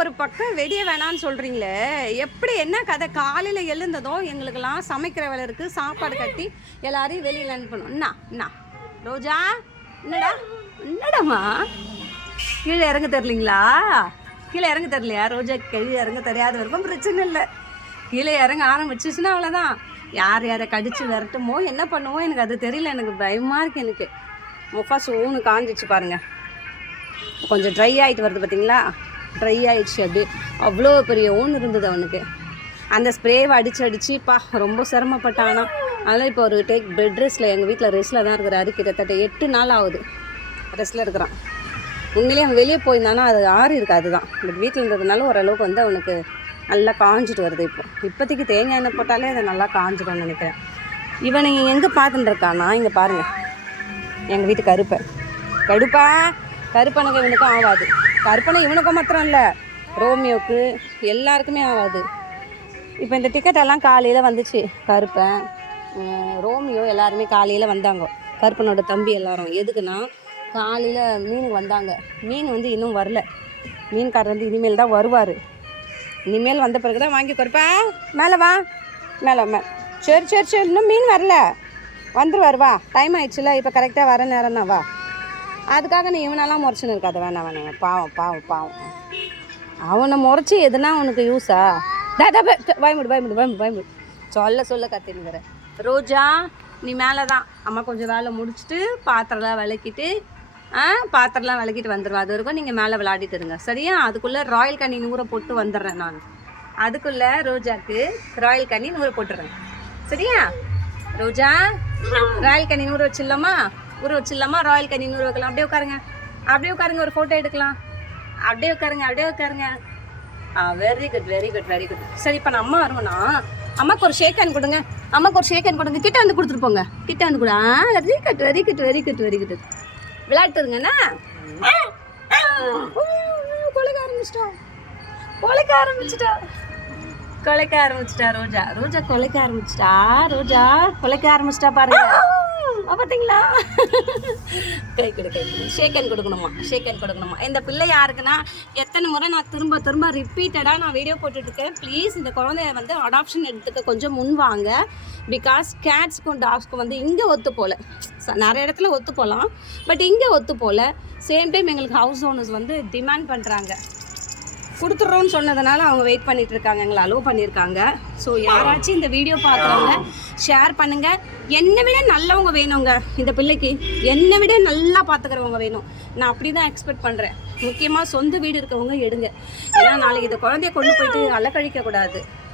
ஒரு பக்கம் வெடிய வேணான்னு சொல்கிறீங்களே, எப்படி என்ன கதை? காலையில் எழுந்ததும் எங்களுக்கெல்லாம் சமைக்கிற வேலை இருக்குது, சாப்பாடு கட்டி எல்லாரையும் வெளியில் அனுப்பணும். என்ன ரோஜா, என்னடாம்மா கீழே இறங்க தெரிலிங்களா? கீழே இறங்க தெரியலையா? ரோஜா கீழே இறங்க தெரியாத வரைக்கும் பிரச்சனை இல்லை. கீழே இறங்க ஆரம்பிச்சிச்சுன்னா அவ்வளோதான். யார் யாரை கடிச்சு விரட்டுமோ என்ன பண்ணுவோம் எனக்கு அது தெரியல. எனக்கு பயமாக இருக்குது. எனக்கு முக்காசு ஊனு காஞ்சிச்சு பாருங்கள். கொஞ்சம் ட்ரை ஆகிட்டு வருது பார்த்தீங்களா? ட்ரை ஆகிடுச்சு. அப்படி அவ்வளோ பெரிய ஊன் இருந்தது அவனுக்கு. அந்த ஸ்ப்ரேவை அடித்து ரொம்ப சிரமப்பட்டானா. அதனால் இப்போ ஒரு பெட் ரெஸ்ட்டில், எங்கள் வீட்டில் ரெஸ்ட்டில் தான் இருக்கிறாரு. கிட்டத்தட்ட 8 நாள் ஆகுது ரெஸ்ட்டில் இருக்கிறான். உண்மையிலேயே அவன் வெளியே போயிருந்தானா அது ஆறி இருக்காது தான். பட் வீட்டில் இருந்ததுனால ஓரளவுக்கு வந்து அவனுக்கு நல்லா காஞ்சிட்டு வருது. இப்போதைக்கு தேங்காய் எண்ணெய் போட்டாலே அதை நல்லா காஞ்சிடும்னு நினைக்கிறேன். இவனை எங்கே பார்த்துட்டு இருக்கானா, இங்கே பாருங்கள். எங்கள் வீட்டு கருப்பனுக்கு இவனுக்கும் ஆகாது. கருப்பனை இவனுக்கும் மாத்திரம் இல்லை, ரோமியோவுக்கு எல்லாருக்குமே ஆகாது. இப்போ இந்த டிக்கெட்டெல்லாம் காலையில் வந்துச்சு. கருப்பன், ரோமியோ எல்லாருமே காலையில் வந்தாங்க. கருப்பனோட தம்பி எல்லாரும். எதுக்குன்னா காலையில் மீனுக்கு வந்தாங்க. மீன் வந்து இன்னும் வரல. மீன்காரர் வந்து இனிமேல் தான் வருவார். இனிமேல் வந்த பிறகு தான் வாங்கி கொடுப்பேன். மேலே வா, மேலே சரி இன்னும் மீன் வரல, வந்துருவார். வா, டைம் ஆயிடுச்சுல, இப்போ கரெக்டாக வர நேரம் தான். வா, அதுக்காக நீ இவனெல்லாம் முறைச்சின்னு இருக்காத. வேணாம். பாவம் அவனை முறைச்சி எதுனா உனக்கு யூஸா? பயமுடு சொல்ல கத்தினுங்கிற. ரோஜா, நீ மேலே தான். அம்மா கொஞ்சம் வேலை முடிச்சுட்டு பாத்திரம்லாம் விளக்கிட்டு வந்துடுவேன். அது வரைக்கும் நீங்கள் மேலே விளையாடிட்டு இருங்க, சரியா? அதுக்குள்ளே ராயல் கனி நூறை போட்டு வந்துடுறேன் நான். அதுக்குள்ளே ரோஜாக்கு ராயல் கனி நூறை போட்டுடுறேன், சரியா? ரோஜா, ராயல் கனி நூறு வச்சிடலாமா? ராயல் கனி நூறு வைக்கலாம். அப்படியே உட்காருங்க. ஒரு ஃபோட்டோ எடுக்கலாம். அப்படியே உட்காருங்க. Very good. சரி, இப்போ நான் அம்மா வருவேண்ணா. அம்மாவுக்கு ஒரு ஷேக் ஹேண்ட் கொடுங்க. கிட்ட வந்து கொடுத்துட்டு போங்க. கிட்ட வந்து கூட. Very good. விளையாட்டுருங்கண்ணா. கொலைக்க ஆரம்பிச்சிட்டா ரோஜா பாருங்க. பார்த்தீங்களா? கை கொடு. ஷேக் ஹேண்ட் கொடுக்கணுமா? இந்த பிள்ளை யாருக்குன்னா, எத்தனை முறை நான் திரும்ப ரிப்பீட்டடாக நான் வீடியோ போட்டுட்ருக்கேன். ப்ளீஸ் இந்த குழந்தைய வந்து அடாப்ஷன் எடுத்துக்க கொஞ்சம் முன் வாங்க. பிகாஸ் கேட்ஸ்க்கும் டாக்ஸ்க்கும் வந்து இங்கே ஒத்து போகல. நிறைய இடத்துல ஒத்து போகலாம், பட் இங்கே ஒத்து போகல. சேம் டைம் எங்களுக்கு ஹவுஸ் ஓனர்ஸ் வந்து டிமாண்ட் பண்ணுறாங்க. கொடுத்துட்றோன்னு சொன்னதுனால அவங்க வெயிட் பண்ணிட்டு இருக்காங்க. எங்களை அலோவ் பண்ணியிருக்காங்க. ஸோ யாராச்சும் இந்த வீடியோ பார்க்குறவங்க ஷேர் பண்ணுங்கள். என்னை விட நல்லவங்க வேணுங்க இந்த பிள்ளைக்கு. என்னை விட நல்லா பார்த்துக்கிறவங்க வேணும். நான் அப்படி தான் எக்ஸ்பெக்ட் பண்ணுறேன். முக்கியமாக சொந்த வீடு இருக்கவங்க எடுங்க. ஏன்னா நாளைக்கு இந்த குழந்தைய கொண்டு போயிட்டு அலக்கழிக்கக்கூடாது.